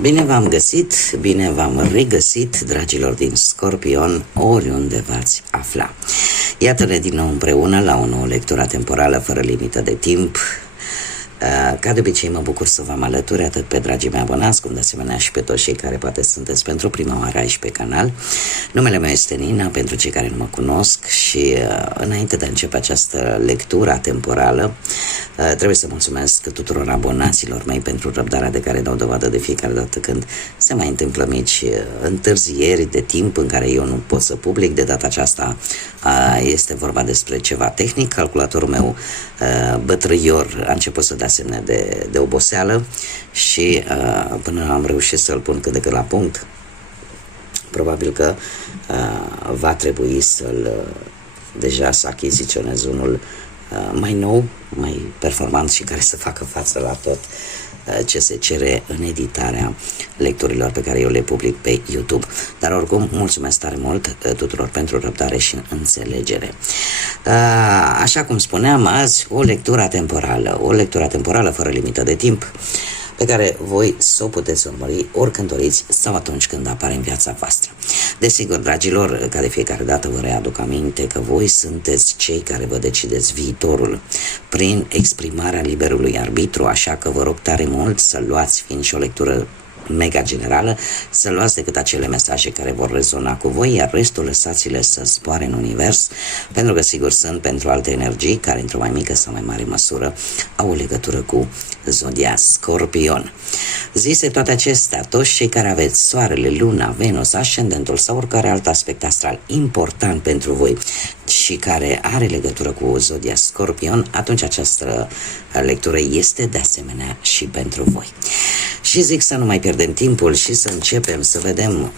Bine v-am găsit, bine v-am regăsit, dragilor din Scorpion, oriunde v-ați afla. Iată-ne din nou împreună la o nouă lectură temporală fără limită de timp. Ca de obicei mă bucur să vă alături atât pe dragii mei abonați, cum de asemenea și pe toți cei care poate sunteți pentru prima oară aici pe canal. Numele meu este Nina, pentru cei care nu mă cunosc, și înainte de a începe această lectură temporală, trebuie să mulțumesc tuturor abonaților mei pentru răbdarea de care dau dovadă de fiecare dată când se mai întâmplă mici întârzieri de timp în care eu nu pot să public. De data aceasta este vorba despre ceva tehnic. Calculatorul meu bătrâior a început să dea semne de oboseală și până am reușit să-l pun cât de cât la punct, probabil că va trebui deja să achiziționez unul mai nou, mai performant și care să facă față la tot ce se cere în editarea lecturilor pe care eu le public pe YouTube. Dar oricum, mulțumesc tare mult tuturor pentru răbdare și înțelegere. Așa cum spuneam, azi o lectură temporală fără limită de timp, pe care voi să o puteți urmări oricând doriți sau atunci când apare în viața voastră. Desigur, dragilor, ca de fiecare dată vă readuc aminte că voi sunteți cei care vă decideți viitorul prin exprimarea liberului arbitru, așa că vă rog tare mult să luați, fiind și o lectură mega generală, să luați decât acele mesaje care vor rezona cu voi, iar restul lăsați-le să zboare în univers, pentru că sigur sunt pentru alte energii care într-o mai mică sau mai mare măsură au o legătură cu zodia Scorpion. Zise toate acestea, toți cei care aveți soarele, luna, Venus, ascendentul sau oricare alt aspect astral important pentru voi și care are legătură cu zodia Scorpion, atunci această lectură este de asemenea și pentru voi. Și zic să nu mai pierdem timpul și să începem să vedem în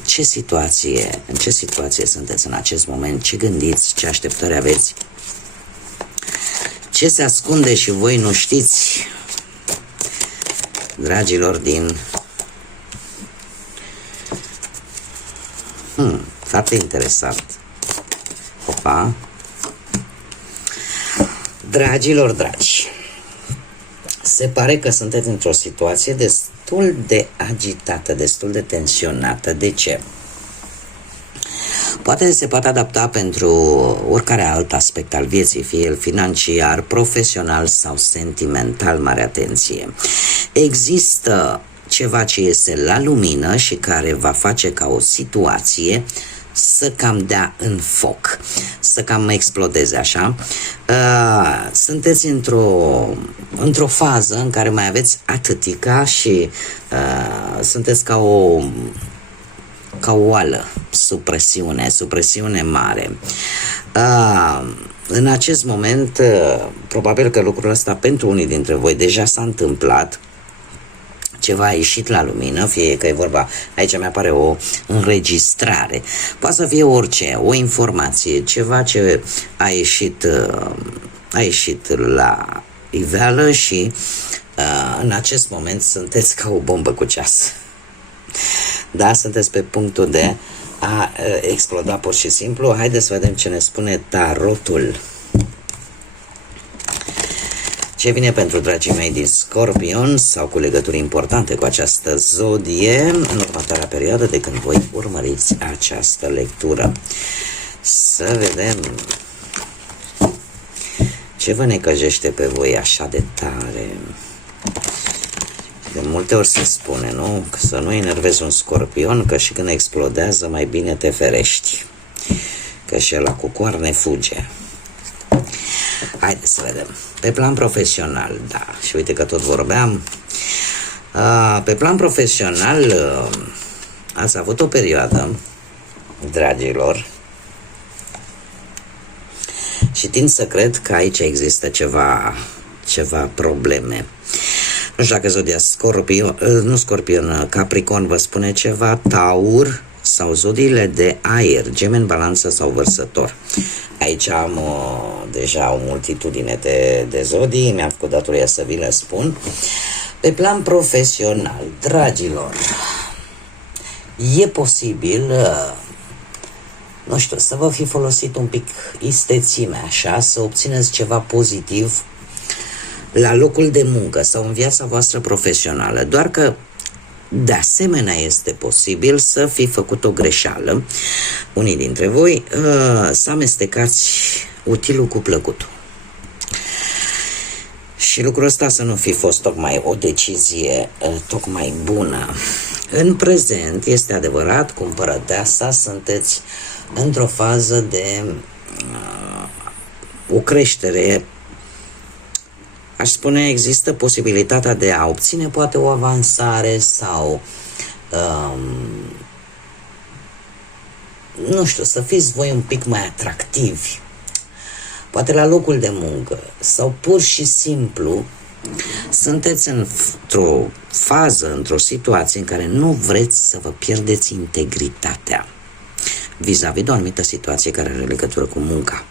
ce situație sunteți în acest moment, ce gândiți, ce așteptări aveți, ce se ascunde și voi nu știți, dragilor din... Foarte interesant. Opa. Dragilor dragi, se pare că sunteți într-o situație destul de agitată, destul de tensionată. De ce? Poate se poate adapta pentru oricare alt aspect al vieții, fie el financiar, profesional sau sentimental, mare atenție. Există ceva ce este la lumină și care va face ca o situație să cam dea în foc, să cam explodeze așa. Sunteți într-o fază în care mai aveți atâtica și sunteți ca o oală sub presiune mare. În acest moment, probabil că lucrul ăsta pentru unii dintre voi deja s-a întâmplat, ceva a ieșit la lumină, fie că e vorba, aici mi-apare o înregistrare, poate să fie orice, o informație, ceva ce a ieșit la iveală și în acest moment sunteți ca o bombă cu ceas. Da, sunteți pe punctul de a exploda pur și simplu. Haideți să vedem ce ne spune tarotul. Ce vine pentru dragii mei din Scorpion sau cu legături importante cu această zodie în următoarea perioadă de când voi urmăriți această lectură. Să vedem ce vă necăjește pe voi așa de tare. De multe ori se spune, nu? Că să nu enervezi un scorpion, că și când explodează mai bine te ferești, că și ăla cu coarne fuge. Haideți să vedem. Pe plan profesional, da, și uite că tot vorbeam, pe plan profesional ați avut o perioadă, dragilor, și tind să cred că aici există ceva probleme. Nu știu dacă zodia Capricorn vă spune ceva, Taur sau zodiile de aer, Gemeni, Balanță sau Vărsător. Aici am deja o multitudine de zodii, mi-am făcut datoria să vi le spun. Pe plan profesional, dragilor, e posibil, nu știu, să vă fi folosit un pic istețime așa, să obțineți ceva pozitiv la locul de muncă sau în viața voastră profesională, doar că De asemenea, este posibil să fi făcut o greșeală, unii dintre voi, să amestecați utilul cu plăcutul. Și lucrul ăsta să nu fi fost tocmai o decizie tocmai bună. În prezent, este adevărat, cu împărăteasa sunteți într-o fază de o creștere. Aș spune, există posibilitatea de a obține poate o avansare sau nu știu, să fiți voi un pic mai atractivi, poate la locul de muncă, sau pur și simplu sunteți într-o fază, într-o situație în care nu vreți să vă pierdeți integritatea vis-a-vis de o anumită situație care are legătură cu munca.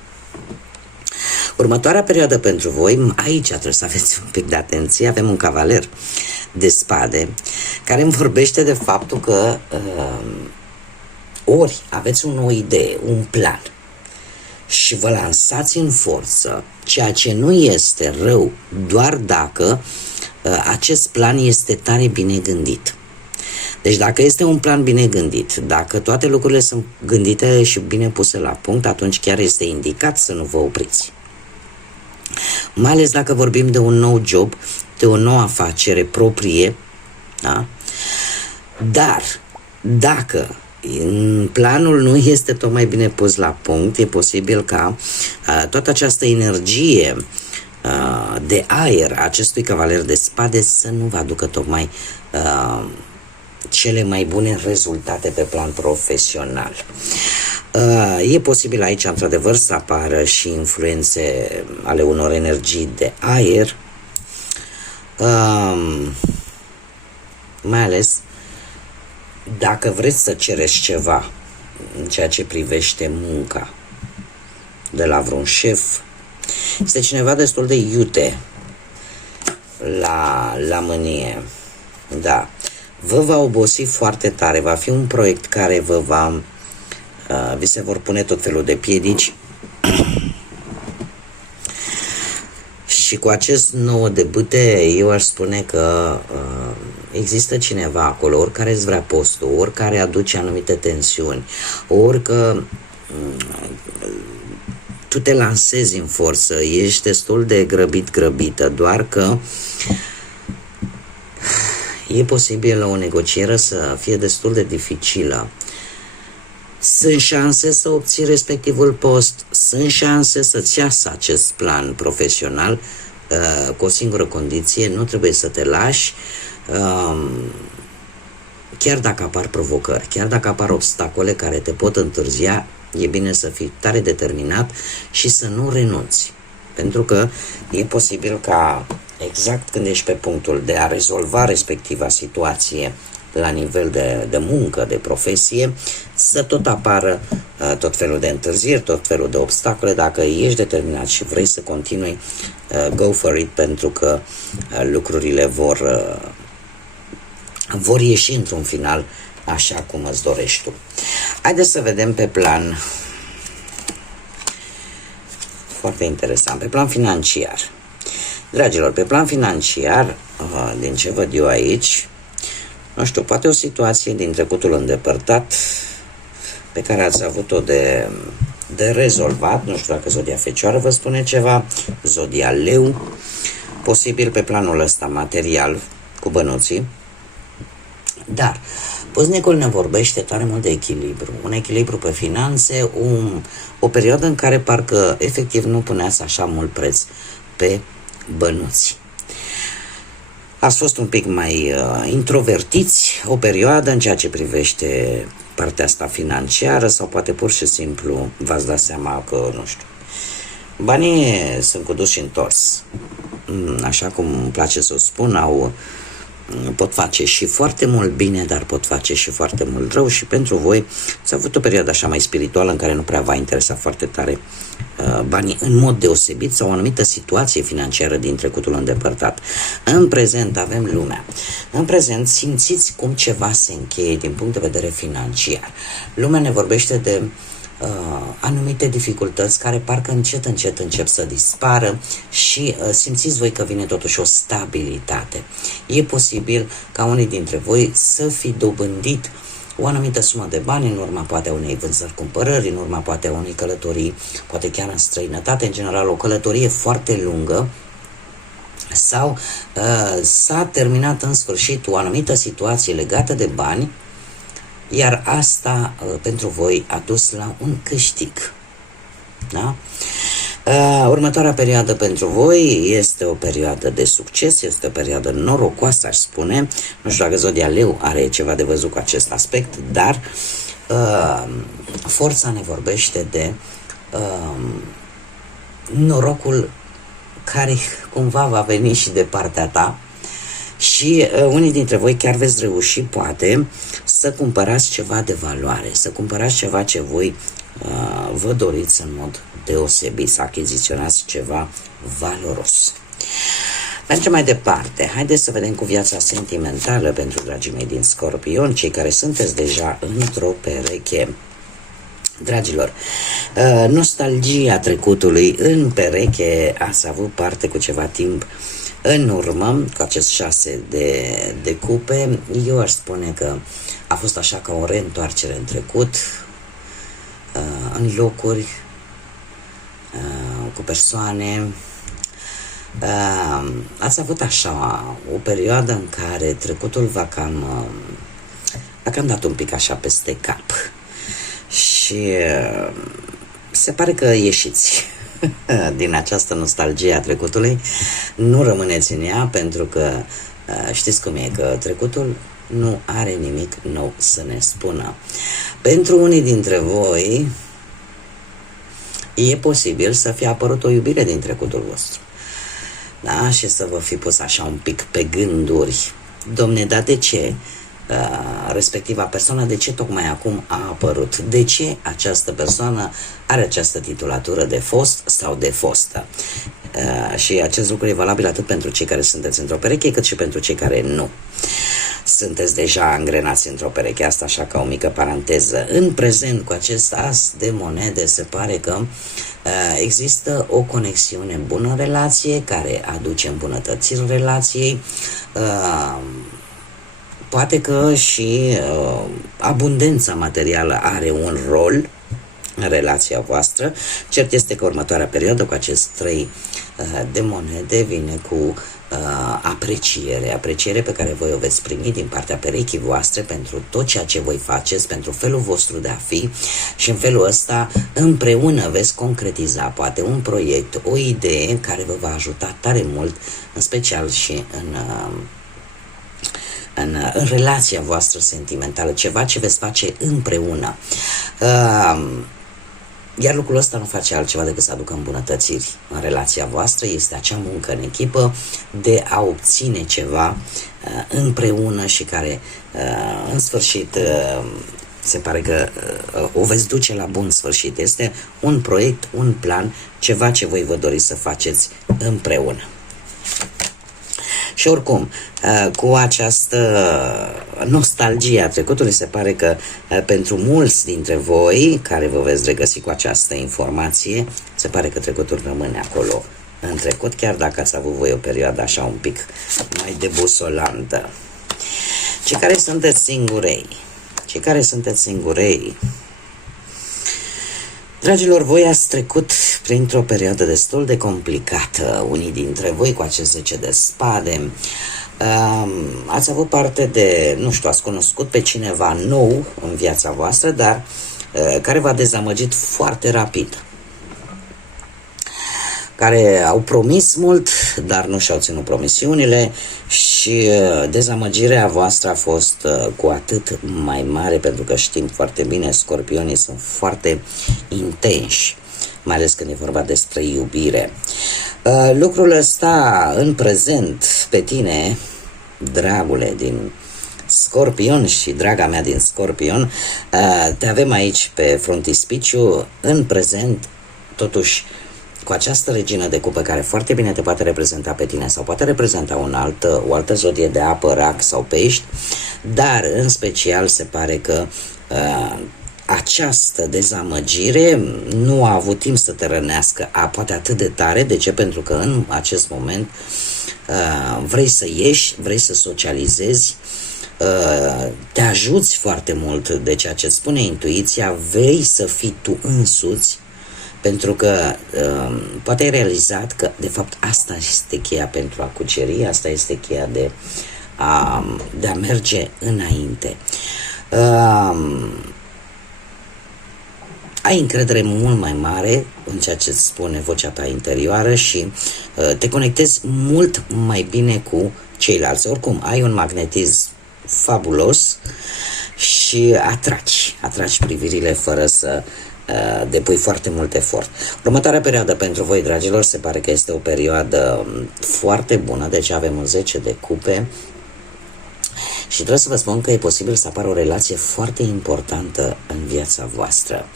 Următoarea perioadă pentru voi, aici trebuie să aveți un pic de atenție, avem un cavaler de spade care îmi vorbește de faptul că ori aveți o nouă idee, un plan și vă lansați în forță, ceea ce nu este rău, doar dacă acest plan este tare bine gândit. Deci dacă este un plan bine gândit, dacă toate lucrurile sunt gândite și bine puse la punct, atunci chiar este indicat să nu vă opriți. Mai ales dacă vorbim de un nou job, de o nouă afacere proprie, da? Dar dacă planul nu este tocmai bine pus la punct, e posibil ca toată această energie de aer a acestui cavaler de spade să nu vă aducă tocmai cele mai bune rezultate pe plan profesional. E posibil aici, într-adevăr, să apară și influențe ale unor energii de aer, mai ales dacă vreți să cereți ceva în ceea ce privește munca de la vreun șef. Este cineva destul de iute la mânie. Da. Vă va obosi foarte tare. Va fi un proiect care vi se vor pune tot felul de piedici. Și cu acest 9 de bâte, eu aș spune că există cineva acolo, ori care îți vrea postul, ori care aduce anumite tensiuni, ori că tu te lansezi în forță, ești destul de grăbită, doar că e posibil la o negociere să fie destul de dificilă. Sunt șanse să obții respectivul post, sunt șanse să-ți iasă acest plan profesional cu o singură condiție, nu trebuie să te lași, chiar dacă apar provocări, chiar dacă apar obstacole care te pot întârzia, e bine să fii tare determinat și să nu renunți. Pentru că e posibil ca exact când ești pe punctul de a rezolva respectiva situație la nivel de muncă, de profesie, să tot apară tot felul de întârzieri, tot felul de obstacole. Dacă ești determinat și vrei să continui, go for it, pentru că lucrurile vor ieși într-un final așa cum îți dorești tu. Haideți să vedem pe plan foarte interesant, pe plan financiar. Dragilor, pe plan financiar, din ce văd eu aici, nu știu, poate o situație din trecutul îndepărtat pe care ați avut-o de rezolvat, nu știu dacă zodia Fecioară vă spune ceva, zodia Leu, posibil pe planul ăsta material cu bănuții, dar Puznicul ne vorbește tare mult de echilibru, un echilibru pe finanțe, o perioadă în care parcă efectiv nu puneați așa mult preț pe bănuți. Ați fost un pic mai introvertiți o perioadă în ceea ce privește partea asta financiară sau poate pur și simplu v-ați dat seama că, nu știu, banii sunt cu dus și întors. Așa cum îmi place să o spun, pot face și foarte mult bine, dar pot face și foarte mult rău și pentru voi ați avut o perioadă așa mai spirituală în care nu prea v-a interesat foarte tare banii în mod deosebit sau o anumită situație financiară din trecutul îndepărtat. În prezent avem lumea. În prezent simțiți cum ceva se încheie din punct de vedere financiar. Lumea ne vorbește de anumite dificultăți care parcă încet, încet încep să dispară și simțiți voi că vine totuși o stabilitate. E posibil ca unii dintre voi să fi dobândit o anumită sumă de bani în urma poate unei vânzări-cumpărări, în urma poate unei călătorii, poate chiar în străinătate, în general o călătorie foarte lungă, sau s-a terminat în sfârșit o anumită situație legată de bani, iar asta pentru voi a dus la un câștig. Da? Următoarea perioadă pentru voi este o perioadă de succes, este o perioadă norocoasă, aș spune. Nu știu dacă Zodia Leu are ceva de văzut cu acest aspect, dar forța ne vorbește de norocul care cumva va veni și de partea ta și unii dintre voi chiar veți reuși, poate, să cumpărați ceva de valoare, să cumpărați ceva ce voi vă doriți în mod deosebit, să achiziționați ceva valoros. Mergem mai departe. Haideți să vedem cu viața sentimentală pentru dragii mei din Scorpion, cei care sunteți deja într-o pereche. Dragilor, nostalgia trecutului în pereche, ați avut parte cu ceva timp în urmă, cu acest 6 de cupe. Eu aș spune că a fost așa ca o reîntoarcere în trecut, în locuri, cu persoane. Ați avut așa o perioadă în care trecutul v-a cam dat un pic așa peste cap și se pare că ieșiți din această nostalgie a trecutului, nu rămâneți în ea, pentru că știți cum e, că trecutul nu are nimic nou să ne spună. Pentru unii dintre voi e posibil să fie apărut o iubire din trecutul vostru, da? Și să vă fi pus așa un pic pe gânduri. Domne, dar de ce respectiva persoană, de ce tocmai acum a apărut? De ce această persoană are această titulatură de fost sau de fostă? Și acest lucru e valabil atât pentru cei care sunteți într-o pereche, cât și pentru cei care nu sunteți deja angrenați într-o pereche. Asta așa ca o mică paranteză. În prezent, cu acest as de monede, se pare că există o conexiune bună în relație, care aduce îmbunătățiri relației. Poate că și abundența materială are un rol în relația voastră. Cert este că următoarea perioadă, cu acest 3 de monede, vine cu apreciere pe care voi o veți primi din partea perechii voastre pentru tot ceea ce voi faceți, pentru felul vostru de a fi, și în felul ăsta împreună veți concretiza poate un proiect, o idee care vă va ajuta tare mult, în special și în relația voastră sentimentală, ceva ce veți face împreună. Iar lucrul ăsta nu face altceva decât să aducă îmbunătățiri în relația voastră. Este acea muncă în echipă de a obține ceva împreună și care, în sfârșit, se pare că o veți duce la bun sfârșit. Este un proiect, un plan, ceva ce voi vă doriți să faceți împreună. Și oricum, cu această nostalgie a trecutului, se pare că pentru mulți dintre voi care vă veți regăsi cu această informație, se pare că trecutul rămâne acolo în trecut, chiar dacă ați avut voi o perioadă așa un pic mai debusolantă. Cei care sunteți singurei, dragilor, voi ați trecut printr-o perioadă destul de complicată. Unii dintre voi, cu acest 10 de spade, ați avut parte de, nu știu, ați cunoscut pe cineva nou în viața voastră, dar care v-a dezamăgit foarte rapid, care au promis mult, dar nu și-au ținut promisiunile, și dezamăgirea voastră a fost cu atât mai mare, pentru că știm foarte bine, scorpionii sunt foarte intenși, mai ales când e vorba despre iubire. Lucrul ăsta în prezent pe tine, dragule din Scorpion și draga mea din Scorpion, te avem aici pe frontispiciu în prezent, totuși cu această regină de cupă care foarte bine te poate reprezenta pe tine sau poate reprezenta o altă zodie de apă, rac sau pești, dar în special se pare că această dezamăgire nu a avut timp să te rănească poate atât de tare. De ce? Pentru că în acest moment vrei să ieși, vrei să socializezi, te ajuți foarte mult de ceea ce spune intuiția, vrei să fii tu însuți, pentru că poate ai realizat că de fapt asta este cheia pentru a cuceri, asta este cheia de a merge înainte. Ai încredere mult mai mare în ceea ce îți spune vocea ta interioară și te conectezi mult mai bine cu ceilalți. Oricum, ai un magnetism fabulos și atragi privirile fără să depui foarte mult efort. Următoarea perioadă pentru voi, dragilor, se pare că este o perioadă foarte bună, deci avem un 10 de cupe. Și trebuie să vă spun că e posibil să apară o relație foarte importantă în viața voastră.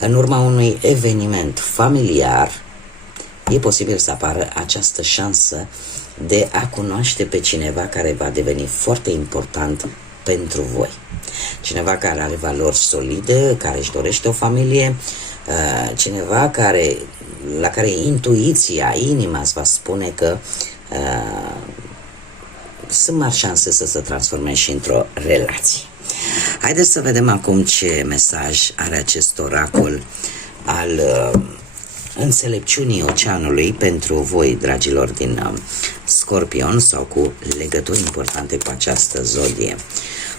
În urma unui eveniment familiar, e posibil să apară această șansă de a cunoaște pe cineva care va deveni foarte important pentru voi. Cineva care are valori solide, care își dorește o familie, cineva la care intuiția, inima îți va spune că sunt mari șanse să se transforme și într-o relație. Haideți să vedem acum ce mesaj are acest oracol al înțelepciunii oceanului pentru voi, dragilor din Scorpion, sau cu legături importante cu această zodie.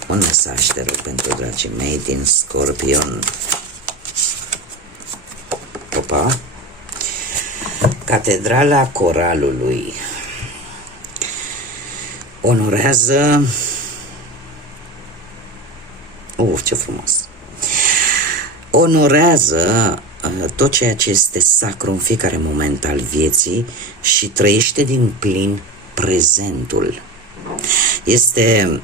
Un mesaj, te rog, pentru dragii mei din Scorpion. Opa! Catedrala Coralului onorează... ce frumos! Onorează tot ceea ce este sacru în fiecare moment al vieții și trăiește din plin prezentul. Este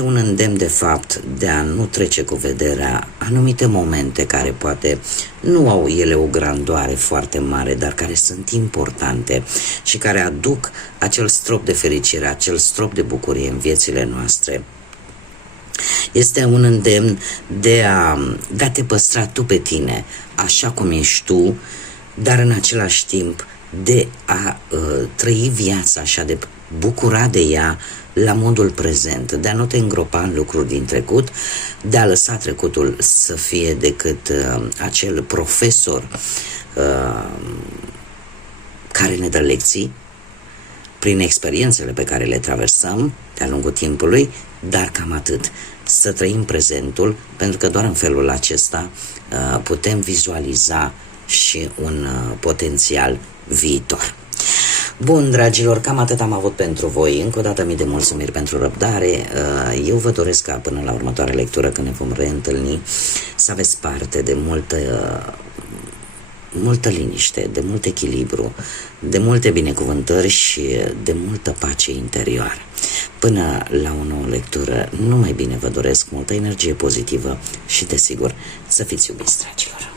un îndemn de fapt de a nu trece cu vederea anumite momente care poate nu au ele o grandoare foarte mare, dar care sunt importante și care aduc acel strop de fericire, acel strop de bucurie în viețile noastre. Este un îndemn de a te păstra tu pe tine, așa cum ești tu, dar în același timp de a trăi viața și a de bucura de ea la modul prezent, de a nu te îngropa în lucruri din trecut, de a lăsa trecutul să fie decât acel profesor care ne dă lecții prin experiențele pe care le traversăm de-a lungul timpului, dar cam atât. Să trăim prezentul, pentru că doar în felul acesta putem vizualiza și un potențial viitor. Bun, dragilor, cam atât am avut pentru voi. Încă o dată mii de mulțumiri pentru răbdare. Eu vă doresc ca până la următoarea lectură, când ne vom reîntâlni, să aveți parte de multă liniște, de mult echilibru, de multe binecuvântări și de multă pace interioară. Până la o nouă lectură, numai bine vă doresc, multă energie pozitivă și, desigur, să fiți iubiți, dragilor.